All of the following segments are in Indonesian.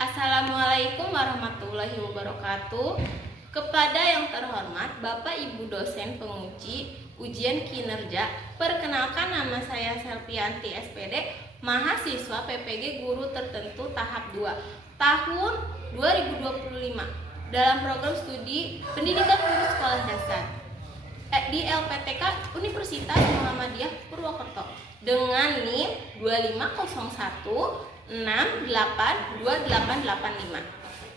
Assalamualaikum warahmatullahi wabarakatuh. Kepada yang terhormat Bapak Ibu dosen penguji ujian kinerja, perkenalkan nama saya Selvianti SPD, mahasiswa PPG Guru Tertentu tahap 2 tahun 2025 dalam program studi Pendidikan Guru Sekolah Dasar di LPTK Universitas Muhammadiyah Purwokerto dengan NIM 2501682885.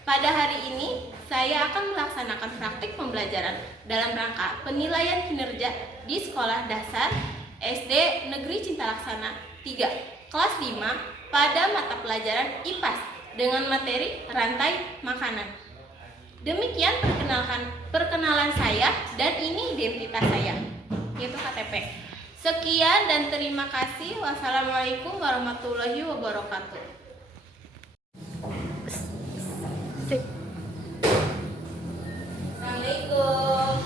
Pada hari ini saya akan melaksanakan praktik pembelajaran dalam rangka penilaian kinerja di Sekolah Dasar SD Negeri Cinta Laksana 3 kelas 5 pada mata pelajaran IPAS dengan materi rantai makanan. Demikian perkenalan saya, dan ini identitas saya, yaitu KTP. Sekian dan terima kasih. Wassalamualaikum warahmatullahi wabarakatuh. Assalamualaikum.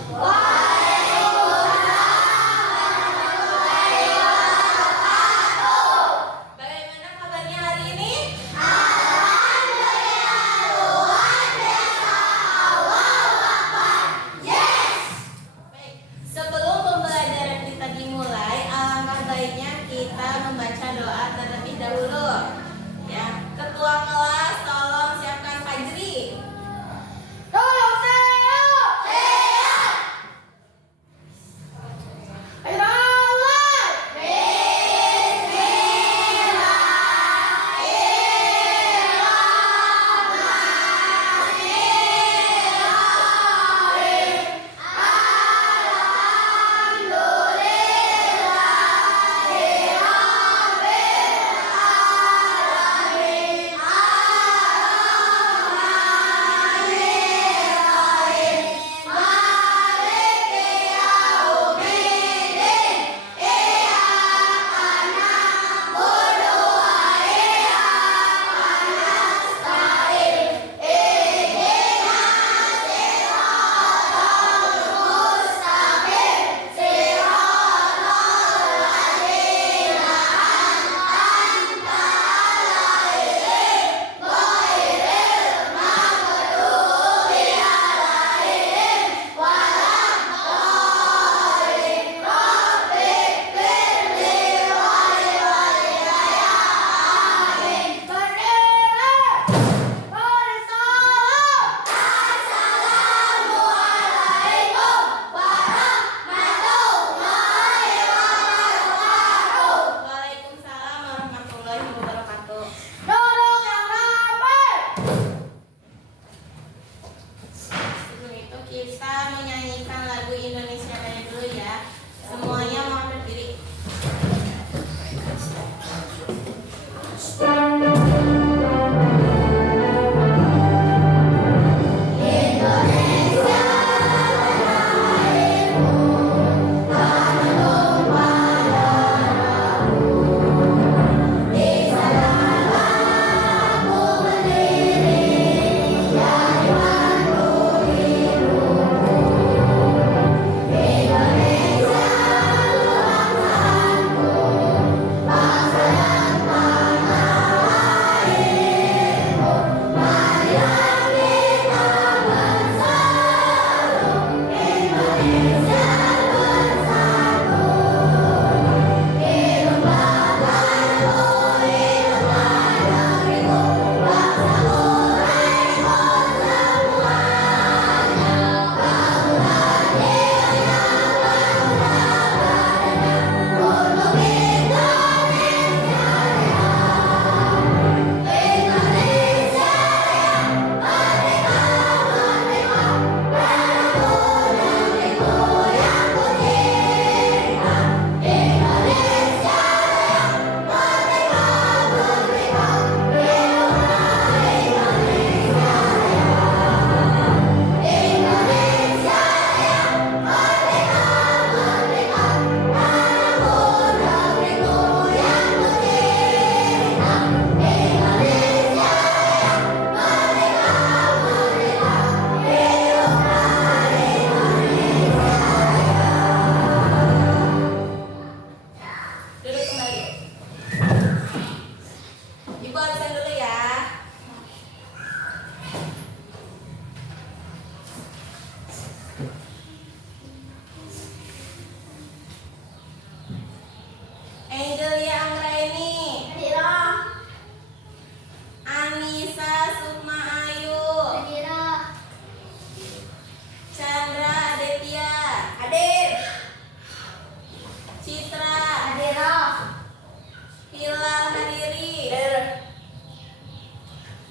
Bagaimana kabarnya hari ini? Sebelum pembelajaran kita dimulai, alangkah baiknya kita membaca doa terlebih dahulu. Ya, ketua kelas tolong siapkan Fajri.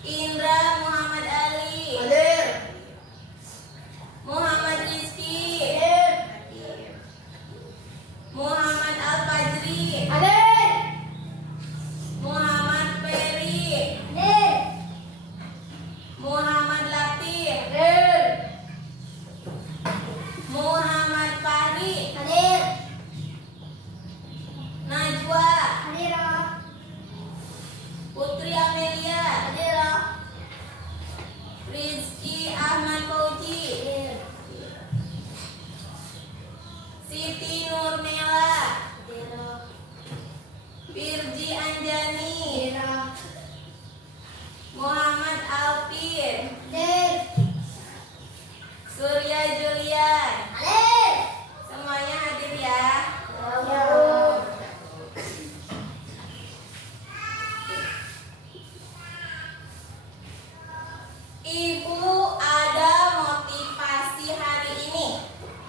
Indra Muhammad Ali. Hadir. Muhammad Rizki. Hadir. Muhammad Al-Fajri. Hadir. Muhammad Ferry. Hadir. Muhammad Latif. Hadir. Muhammad Fahri. Hadir. Najwa. Hadir. Putri Amelia. Hadir. Rizky Ahmad Fauzi. Hadir. Siti Nurmela. Hadir. Firji Anjani. Hadir. Muhammad Alvin. Hadir. Surya Julian. Hadir. Semuanya hadir ya. Ibu, ada motivasi hari ini.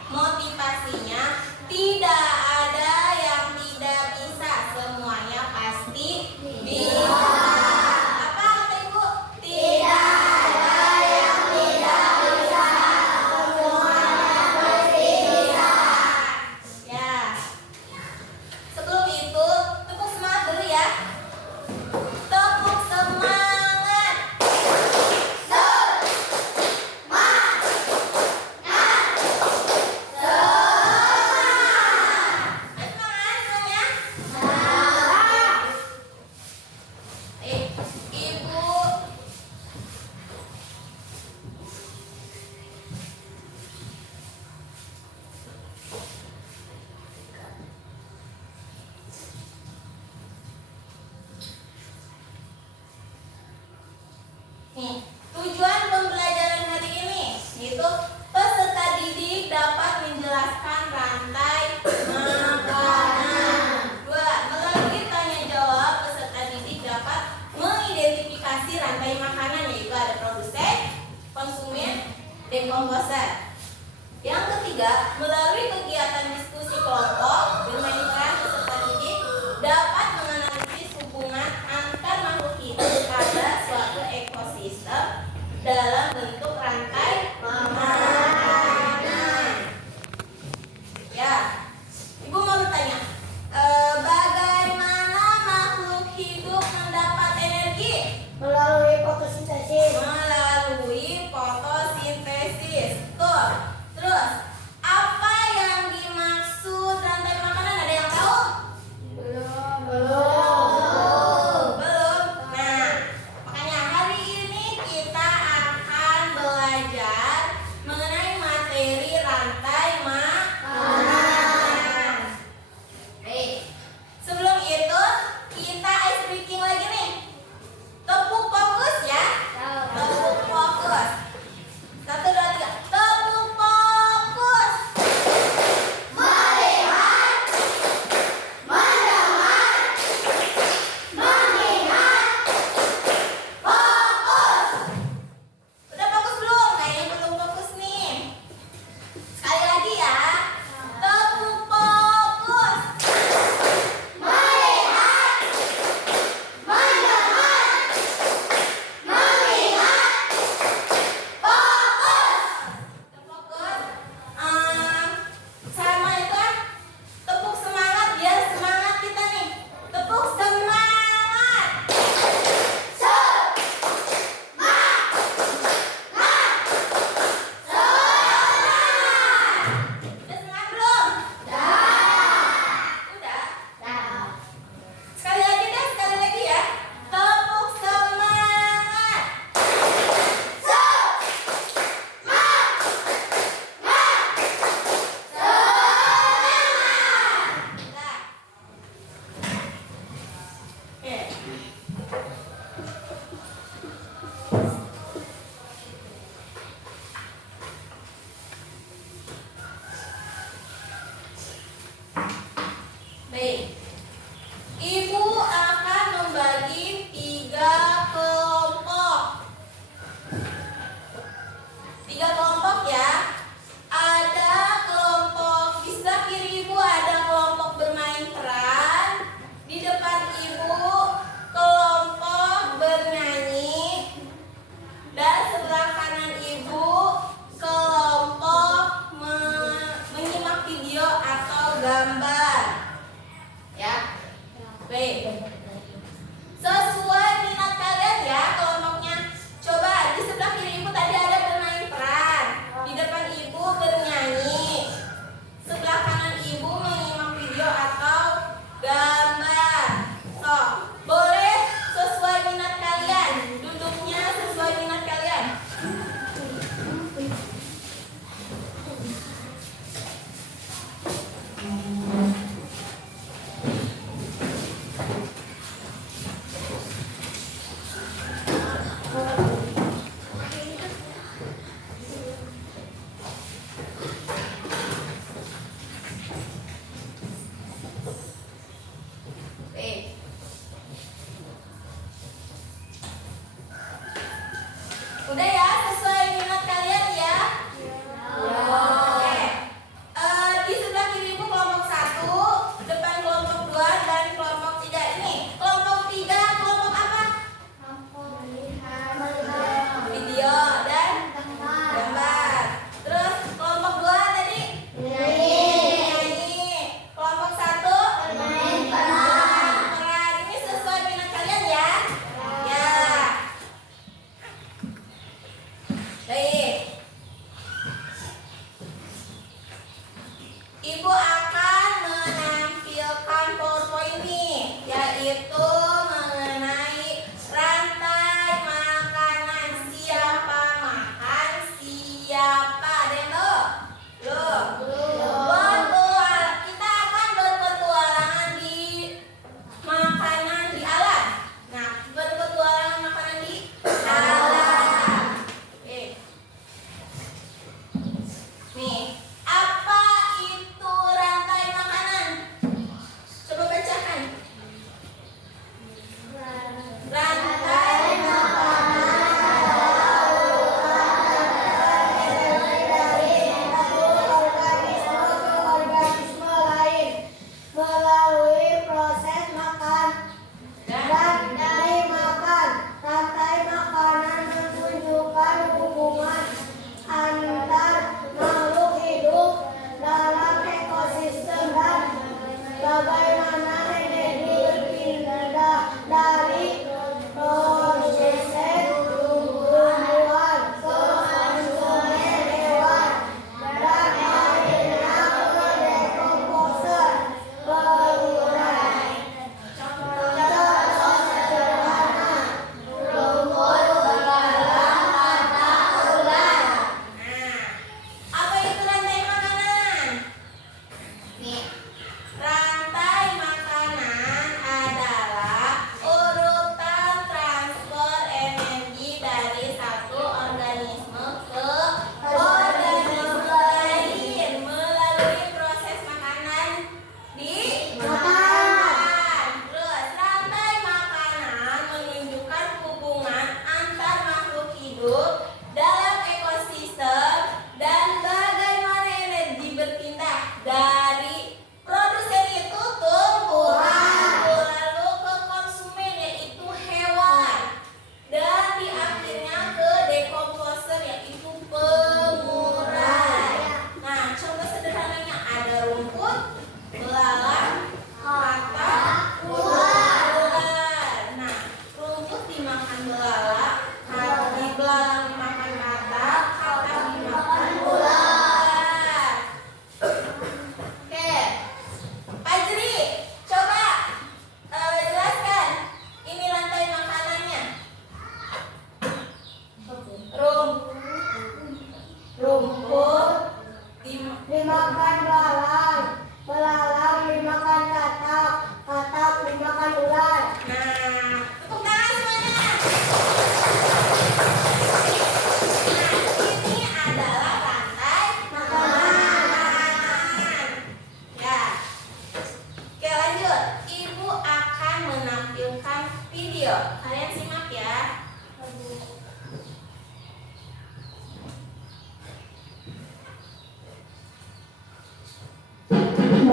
Motivasinya tidak ada yang tidak bisa, semuanya pasti bisa. Apa kata Ibu? Tidak ada yang tidak bisa, semuanya pasti bisa. Ya. Sebelum itu, tepuk semangat dulu ya. Tepuk semangat. Ibu, nih, tujuan pembelajaran hari ini yaitu peserta didik dapat menjelaskan rantai makanan. 2. Melalui tanya jawab, peserta didik dapat mengidentifikasi rantai makanan, yaitu ada produsen, konsumen, dekomposer. Yang ketiga, melalui kegiatan diskusi kelompok, bermain peran, peserta didik dapat menganalisis hubungan antar makhluk hidup pada suatu ekosistem dalam bentuk rantai makanan. Ya, Ibu mau bertanya, bagaimana makhluk hidup mendapat energi? Melalui fotosintesis. Melalui fotosintesis. Tuh. Terus, apa yang dimaksud rantai makanan? Ada yang tahu? Belum. Belum. Nah, makanya hari ini kita akan belajar mengenai materi rantai makanan. Baik. Sebelum itu, kita ice breaking lagi nih. Tepuk fokus ya. Tepuk fokus. 1, 2, 3. Tepuk fokus.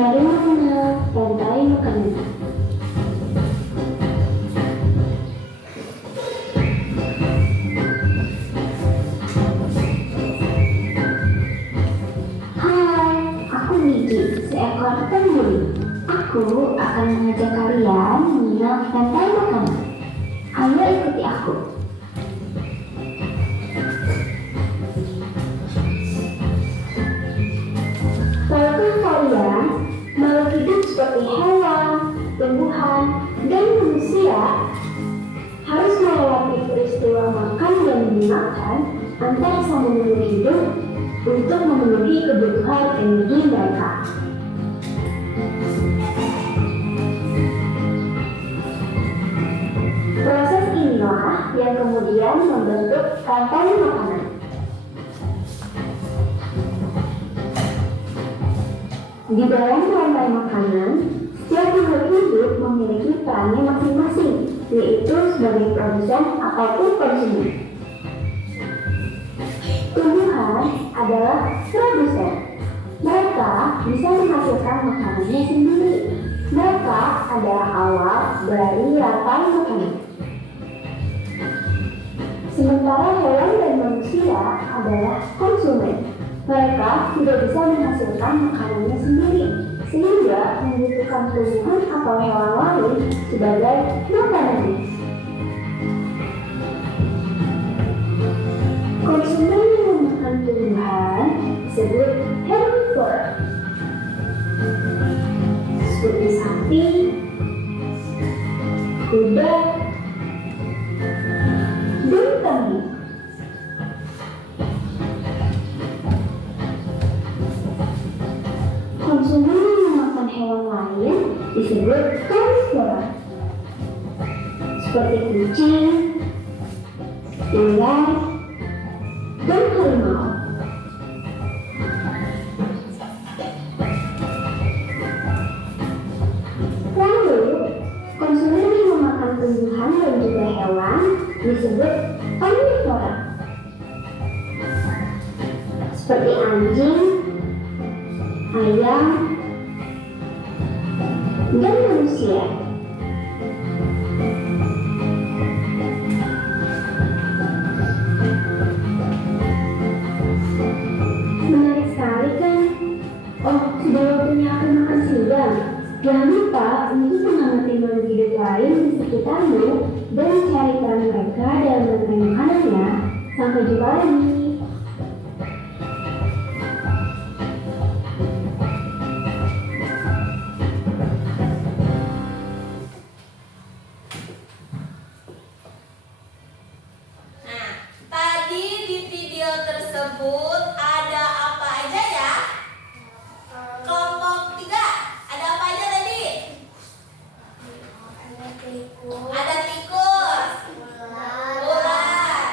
Mari mengenal rantai makanan. Hai, aku Niki, seekor penghuni. Aku akan mengajak kalian mengenal rantai makanan. Ayo ikuti aku. Tahukah kalian, makhluk hidup seperti hewan, tumbuhan, dan manusia harus melewati peristiwa makan dan memakan antar sama makhluk hidup untuk memenuhi kebutuhan energi mereka. Proses inilah yang kemudian membentuk rantai makanan. Di dalam rantai makanan, setiap makhluk hidup memiliki perannya masing-masing, yaitu sebagai produsen ataupun konsumen. Tumbuhan adalah produsen. Mereka bisa menghasilkan makanannya sendiri. Mereka adalah awal dari rantai makanan. Sementara hewan dan manusia adalah konsumen. Mereka tidak bisa menghasilkan makanannya sendiri, sehingga membutuhkan tumbuhan atau hewan lain sebagai makanannya. Konsumen yang memakan tumbuhan disebut herbivore, seperti sapi, kuda, dan kambing. Konsumen yang memakan hewan lain disebut karnivora, seperti kucing, ular, dan harimau. Lalu, konsumen yang memakan tumbuhan dan juga hewan disebut omnivora, seperti anjing, ayam, dan manusia. Menarik sekali kan? Oh, sudah waktunya aku makan siang. Jangan lupa untuk mengamati makhluk hidup lain di sekitarmu dan cari peran mereka dalam rantai makanan ya. Sampai jumpa lagi. Tersebut ada apa aja ya? Kelompok 3 ada apa aja tadi? Ada tikus, ular,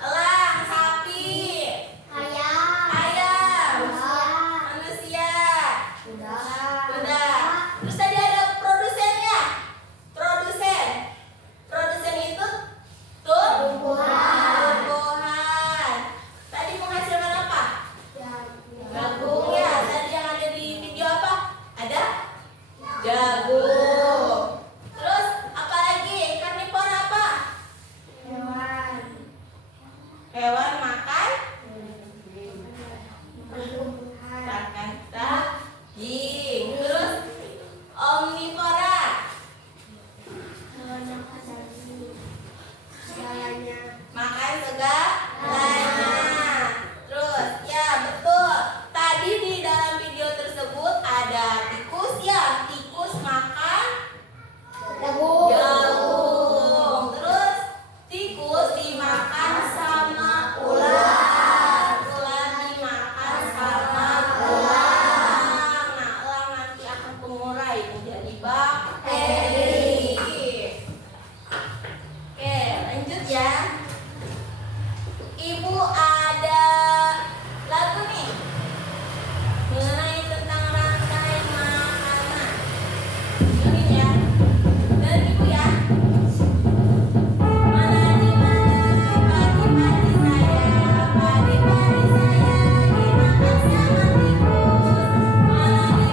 elang, sapi, ayam, manusia, kuda. Terus tadi ada produsennya. Produsen itu tumbuhan. Tadi menghasilkan apa? Jagung ya. Tadi yang ada di video apa? Ada jagung. Terus apa lagi? Karnivora apa? Hewan makan daging. Terus omnivora makan segalanya. Terus ya betul. Tadi di dalam video tersebut ada tikus ya. Tikus makan jagung. Terus tikus dimakan sama ular. Ular dimakan sama elang. Nah, elang nanti akan mengurai menjadi bakteri. Oke, lanjut ya. Ibu ada lagu nih mengenai tentang rantai makanan. Dengerin ya. Dan ibu ya. Mana di mana padi-padi saya dimakan sama tikus. Mana di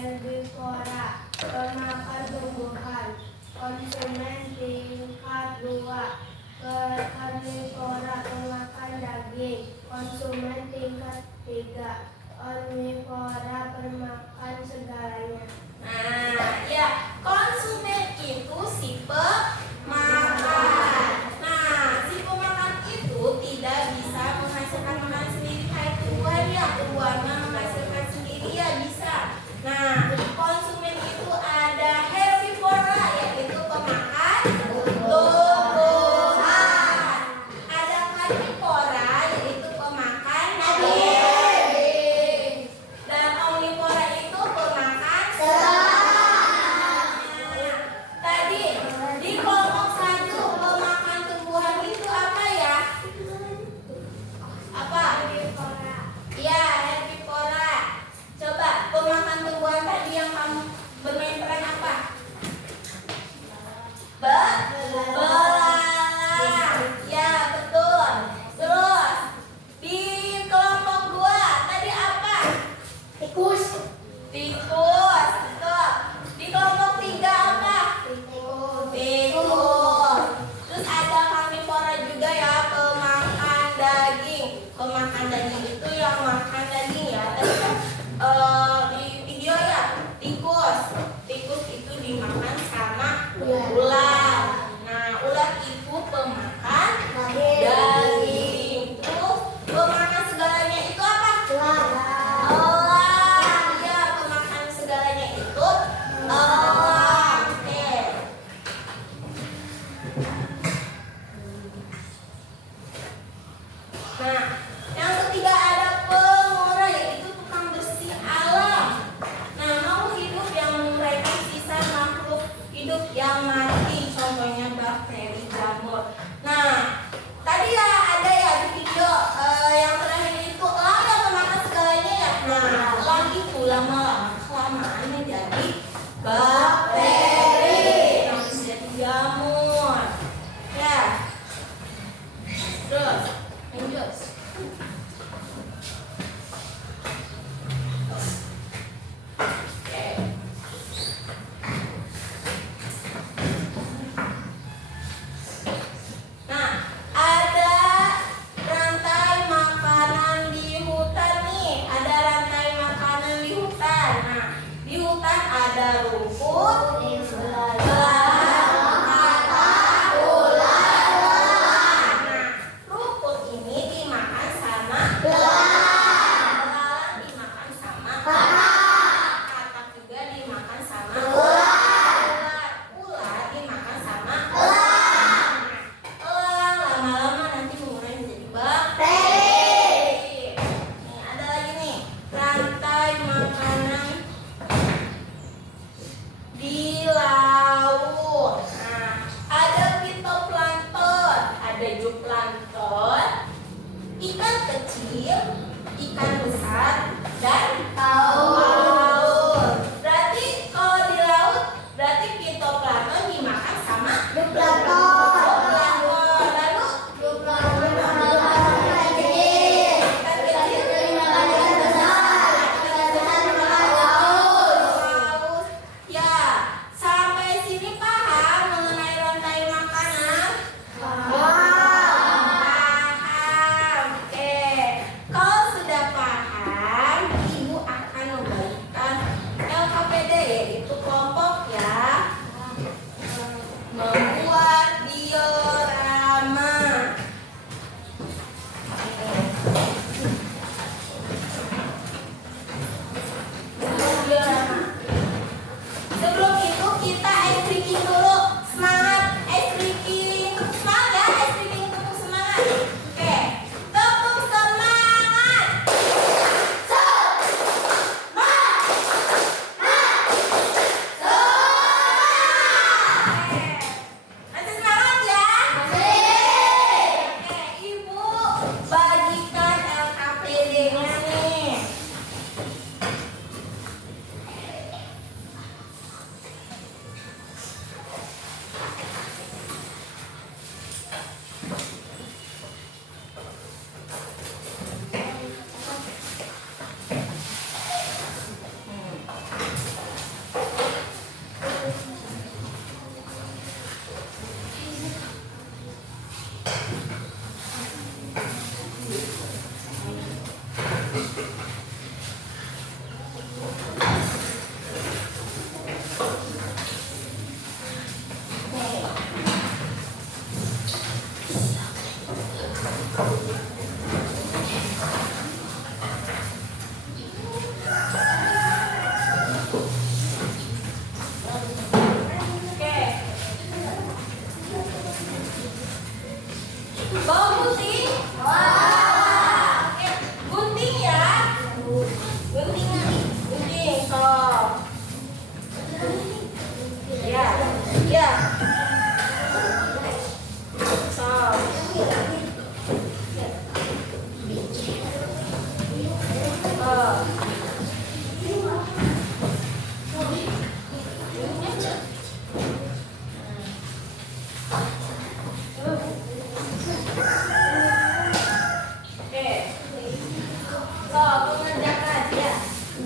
herbivora, pemakan tumbuhan. Konsumen tingkat 2, karnivora, pemakan daging. Konsumen tingkat 3, omnivora, pemakan segalanya. Nah, ya, konsumen itu si pemakan. Nah, si pemakan itu tidak bisa menghasilkan makanan sendiri kayak tumbuhan ya. Tumbuhannya menghasilkan sendiri ya bisa. Nah, konsumen itu ada herbivora, yaitu pemakan tumbuhan. Ada karnivora, yaitu pemakan daging. Dan omnivora itu pemakan tadi di kelompok 1 pemakan tumbuhan itu apa ya? Apa? Iya, herbivora. Coba pemakan tumbuhan tadi yang kamu bermain peran apa? Belalang. Ya, betul. Terus di kelompok 2 tadi apa? Tikus. Tikus. Betul. Di kelompok 3 apa? Tikus. Terus ada karnivora juga ya, pemakan daging. Pemakan daging itu yang makan daging ya. Tadi kan di video ya, tikus. Tikus itu dimakan sama ular. Nah, ular itu pemakan daging. Terus pemakan segalanya itu apa? Elang. Ya, pemakan segalanya itu elang. Oke. Nah, yang ketiga ada pengurang, yaitu tukang bersih alam. Nah, makhluk hidup yang menguraikan sisa makhluk hidup yang mati, contohnya bakteri, jamur. Nah, tadi ya ada ya di video yang terakhir itu elang yang memakan segalanya ya. Nah, elang itu lama-lama kelamaan menjadi bakteri yang menjadi jamur. Ya. Terus lanjut. Oke. Nah, ada rantai makanan di hutan nih. Ada rantai makanan di hutan. Nah, di hutan ada rumput, belalang, kata, ular. Nah, rumput ini dimakan sama belalang dimakan sama katak juga dimakan sama ular dimakan sama elang. Elang lama-lama nanti mengurai menjadi bakteri. Nih, ada lagi nih rantai makanan di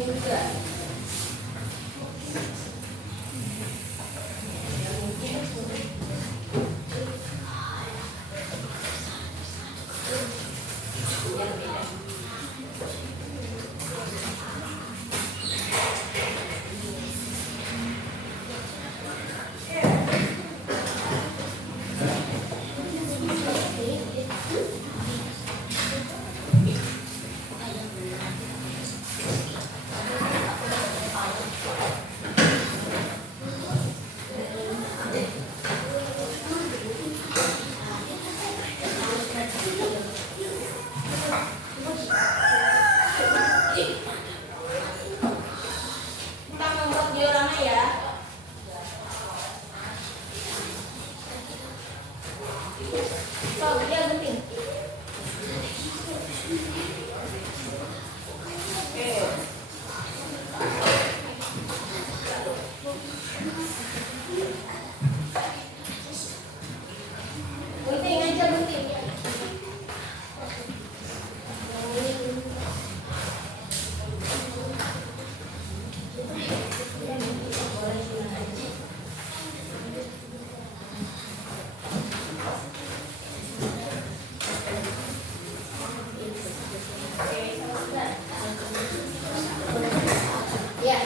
juga. Kita membuat diorama ya. So, dia genting. Oke. Gunting aja, gunting. Ya.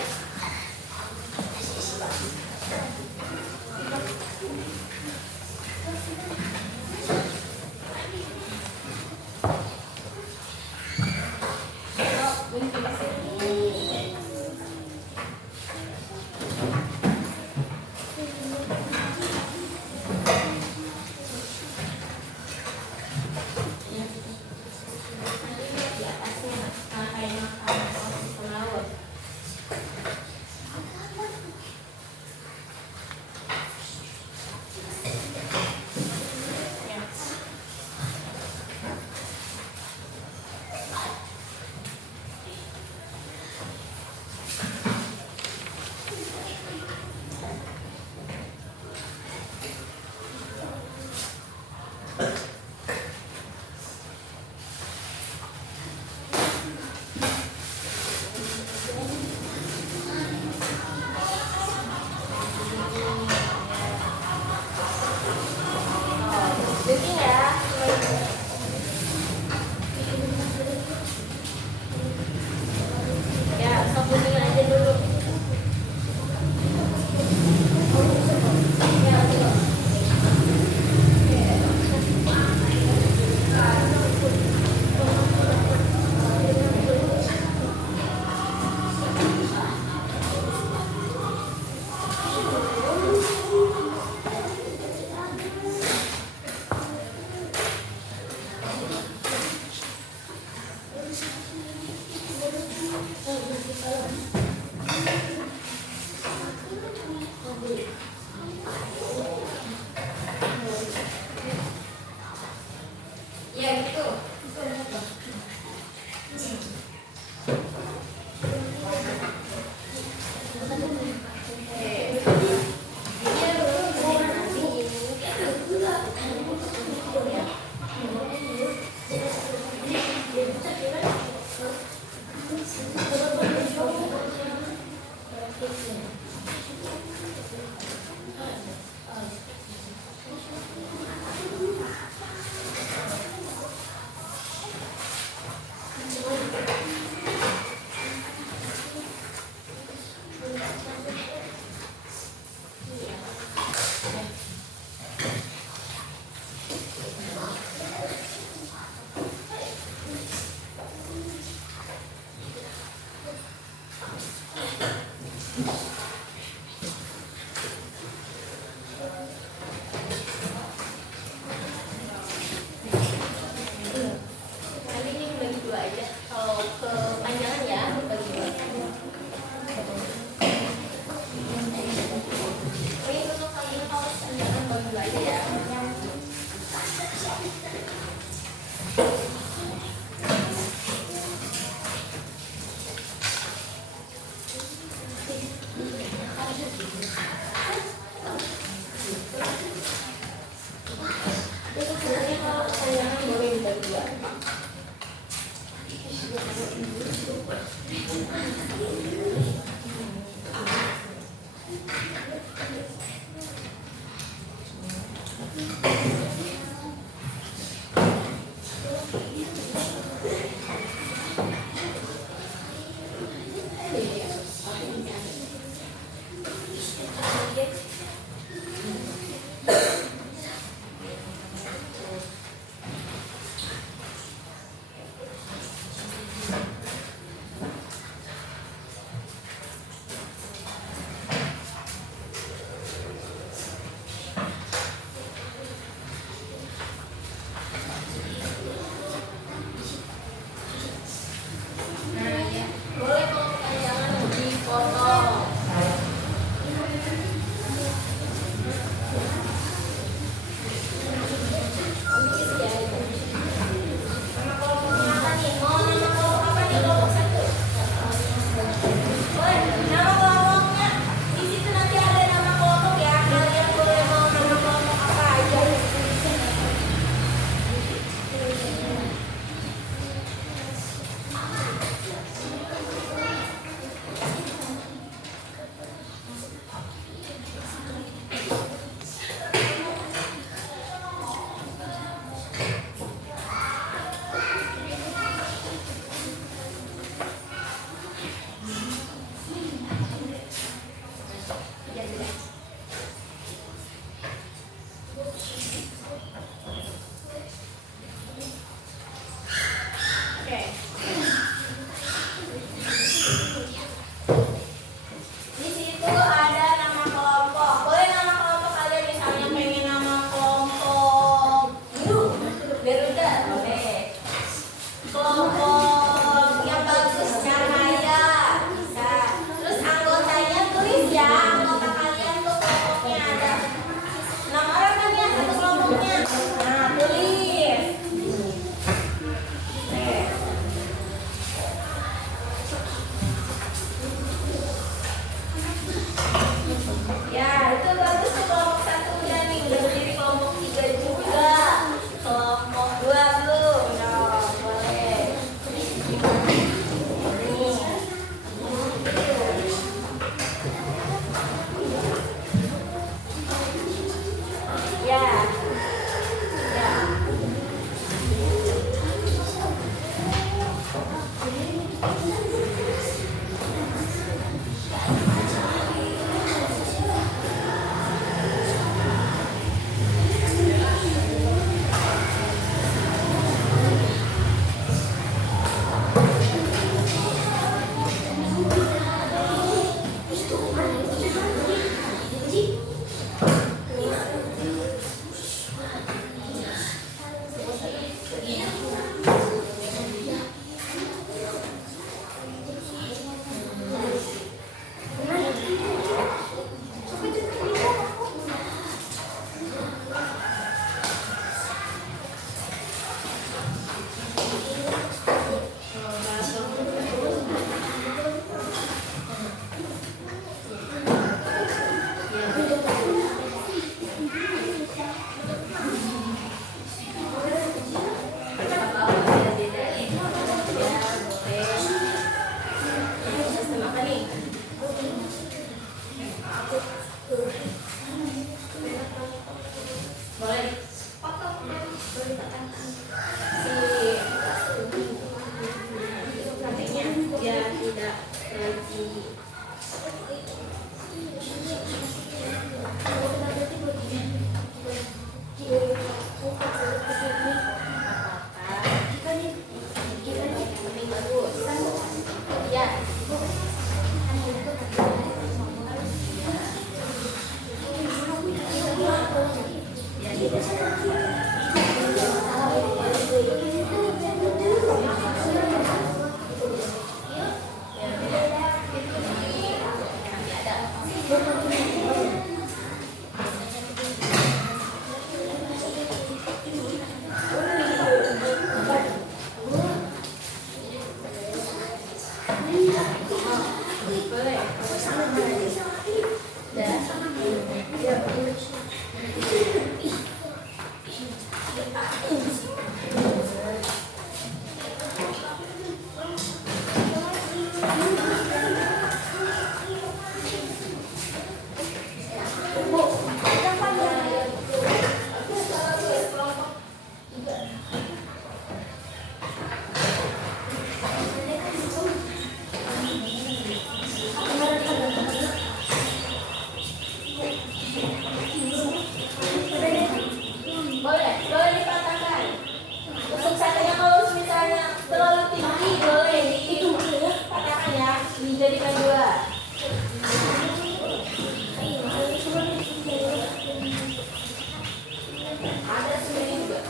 Gunting ya. Ya, sok gunting aja dulu. Ya, betul. Ya, gitu. Nanti ini bagi dua aja. Kalau kepanjangan ya bagi dua. Ini untuk kali ini kalau kepanjangan bagi dua aja ya. Boleh dipatahkan. Untuk satunya kalau misalnya terlalu tinggi boleh itu patahkan ya, dijadikan dua. Ada sendiri juga.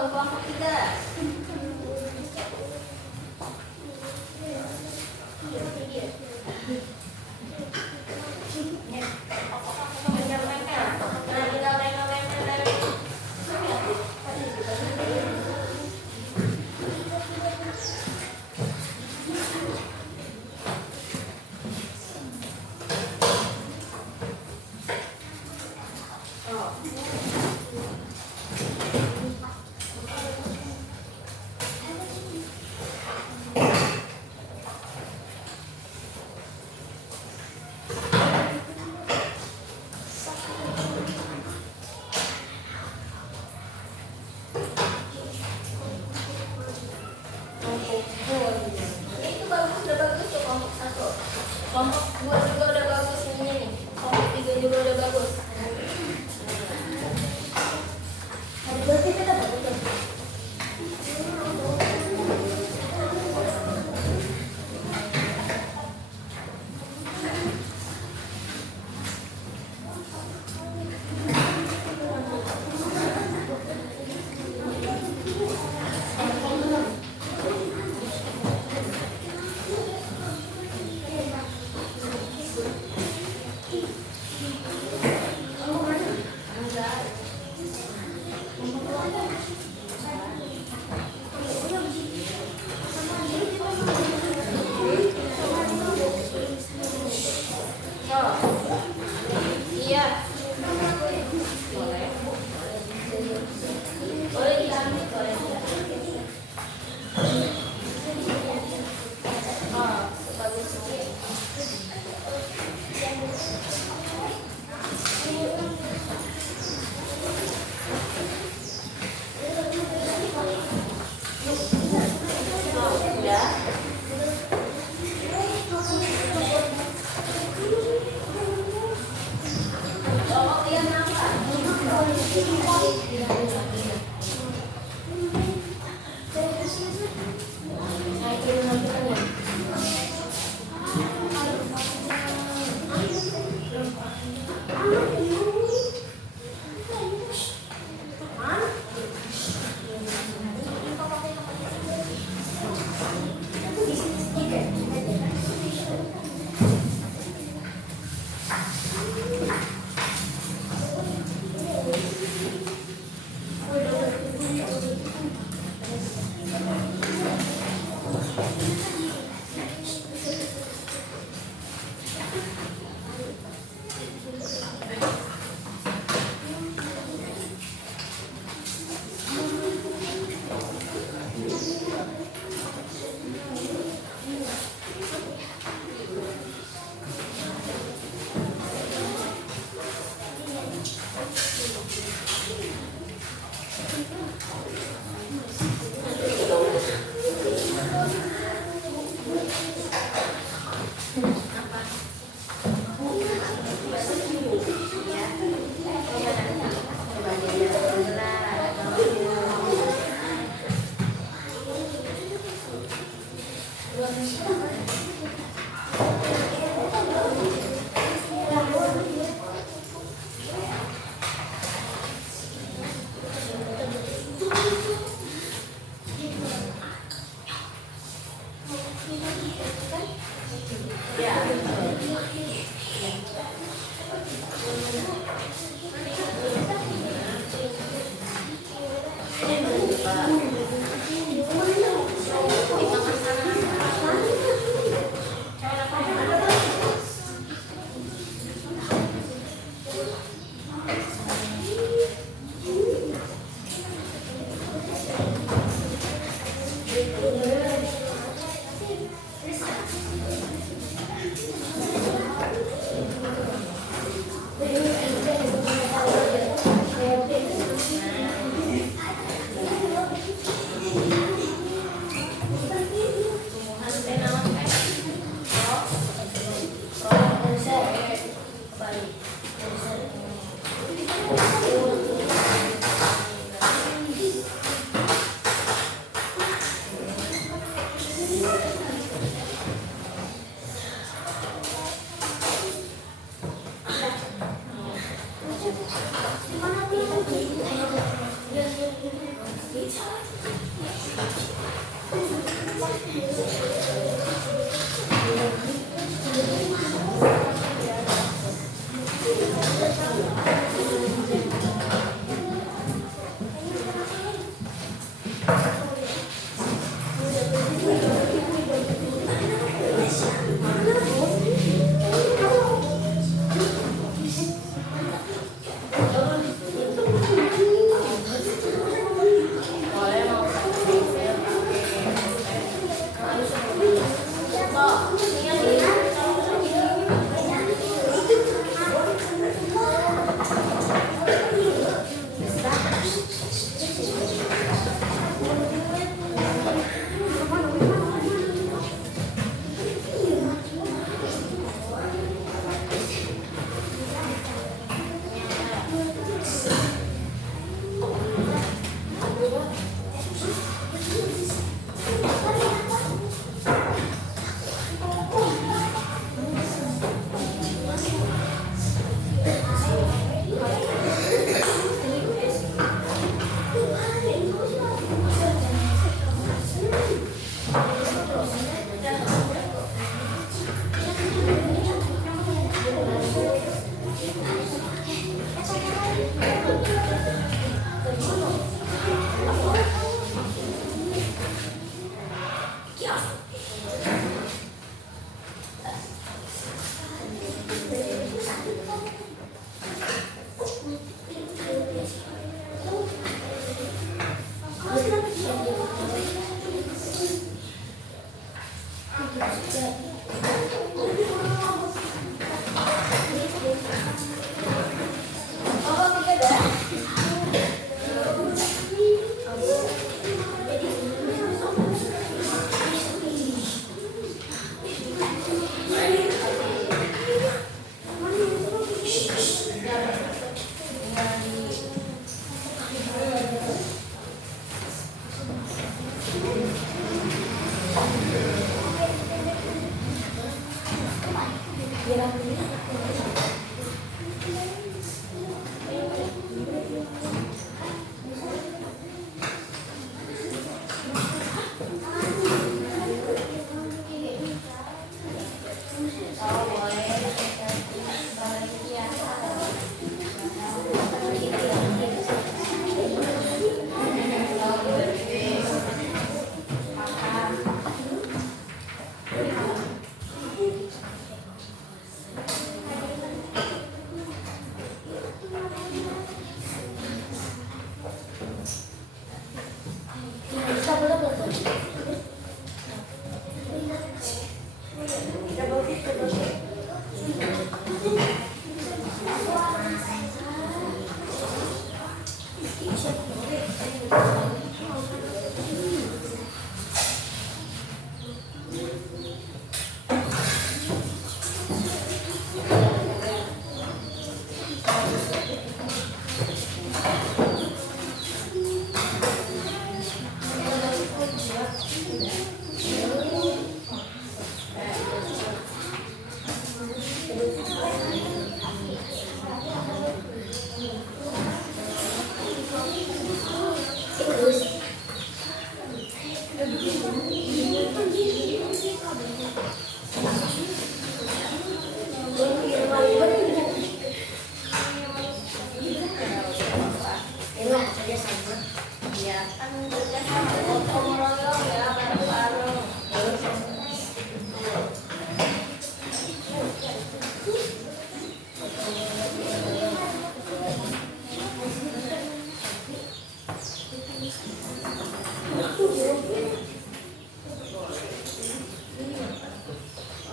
Kelompok 3. Itu bagus, udah bagus tuh kelompok 1. Kelompok 2 juga udah bagus ini nih. Kelompok 3 juga udah bagus. Berarti kita bagus.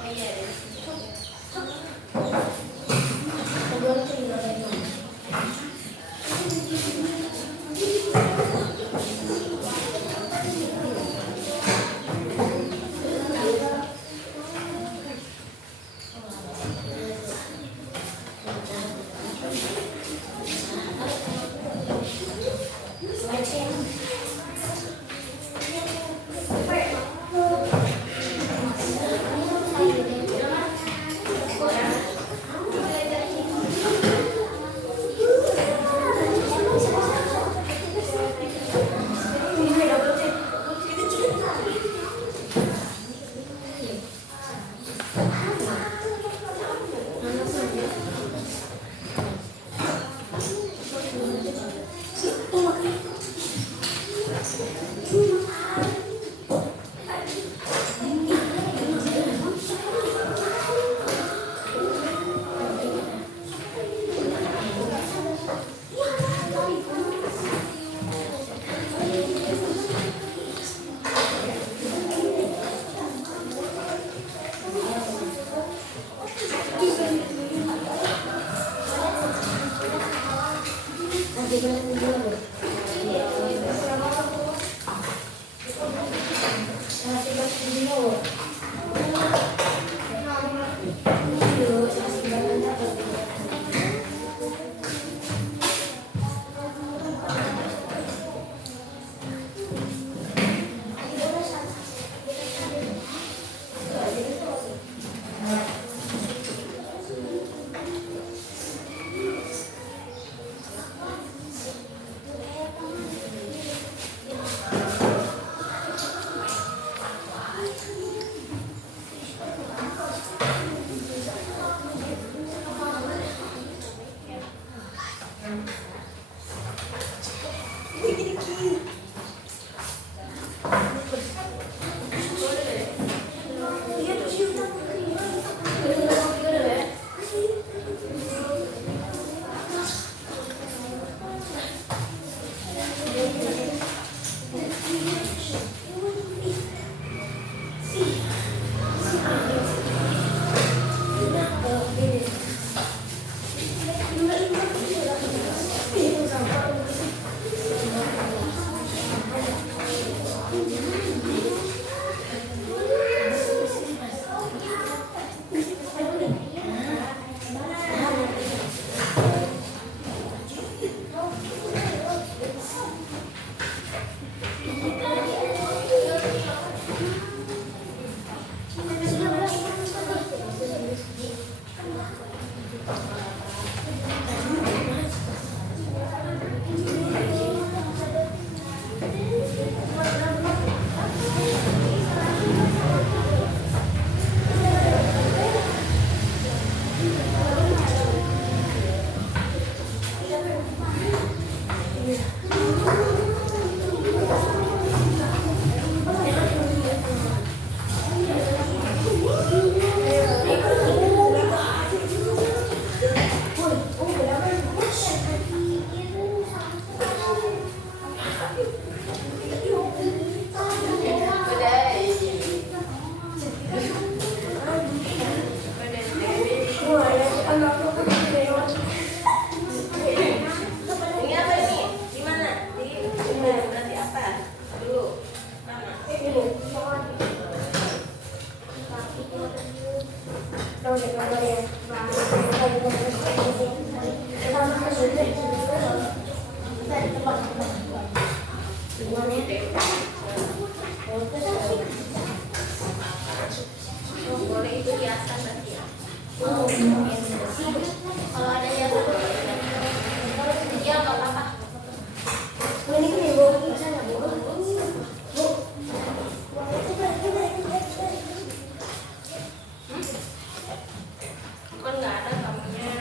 iya deh. Ini apa ini? Gimana? Ini berarti apa? Dulu. Nama. Boleh itu hiasan berarti ya? Kalau ada hiasan iya nggak apa-apa. Ini kan ibu bisa nggak bu? Kan nggak ada kamunya.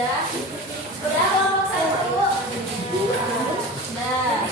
Udah kelompok 1. Udah.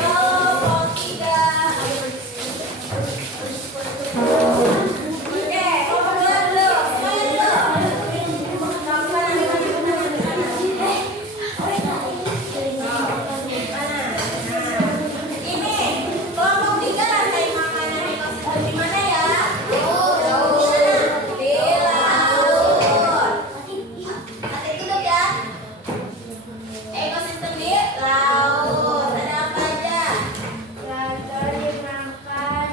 Kelompok 3. Oke, kelompok 2 dulu. Semuanya dulu. Ini kelompok 3 rantai makanan ekosistem di mana ya? Di laut. Nanti tutup ya. Ekosistem di laut. Ada apa aja? Gagal dimakan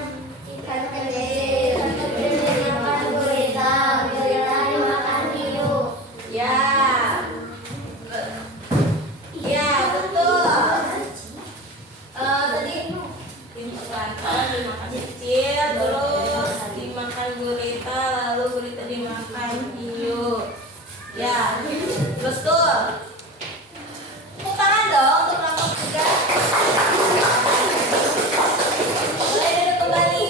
ikan kecil, Ikan kecil dimakan gurita, gurita dimakan hiu. Ya. Ya, betul. Tadi ikan dimakan kecil, terus dimakan gurita, lalu gurita dimakan hiu. Ya, betul. Tepuk tangan dong untuk kelompok 3. Boleh duduk kembali.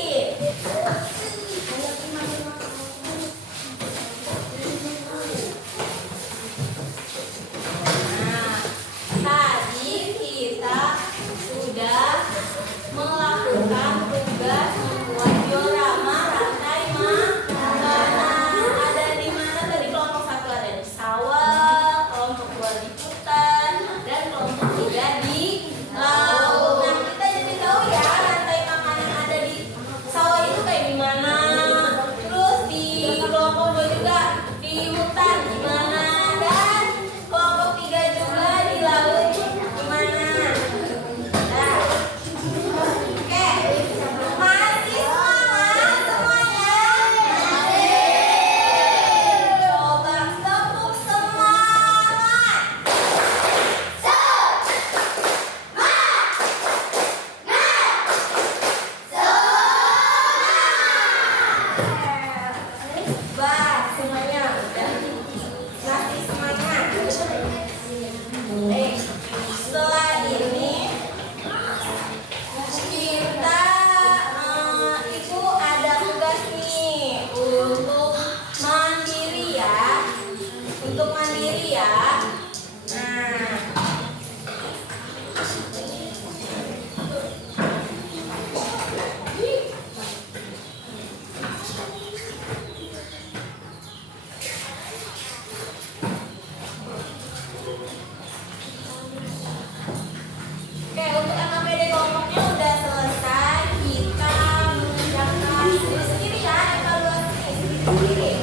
Nah, tadi kita sudah melakukan tugas membuat diorama rantai makanan. Ada di mana tadi? Kelompok 1 ada di sawah, kelompok 2 di hutan, dan kelompok 3 di laut. Nah, kita jadi tahu ya rantai makanan ada di sawah itu kayak gimana. Terus di kelompok 2 juga di hutan gimana, dan kelompok 3 juga di laut gimana. Nah, oke, masih semangat semuanya? Coba tepuk semangat. Bah, semuanya udah ngasih semangat. Setelah ini kita ibu ada tugas nih untuk mandiri ya. Untuk mandiri ya. Nah, oke, untuk MAPD kelompoknya udah selesai. Kita mengerjakan sendiri ya, evaluasi sendiri.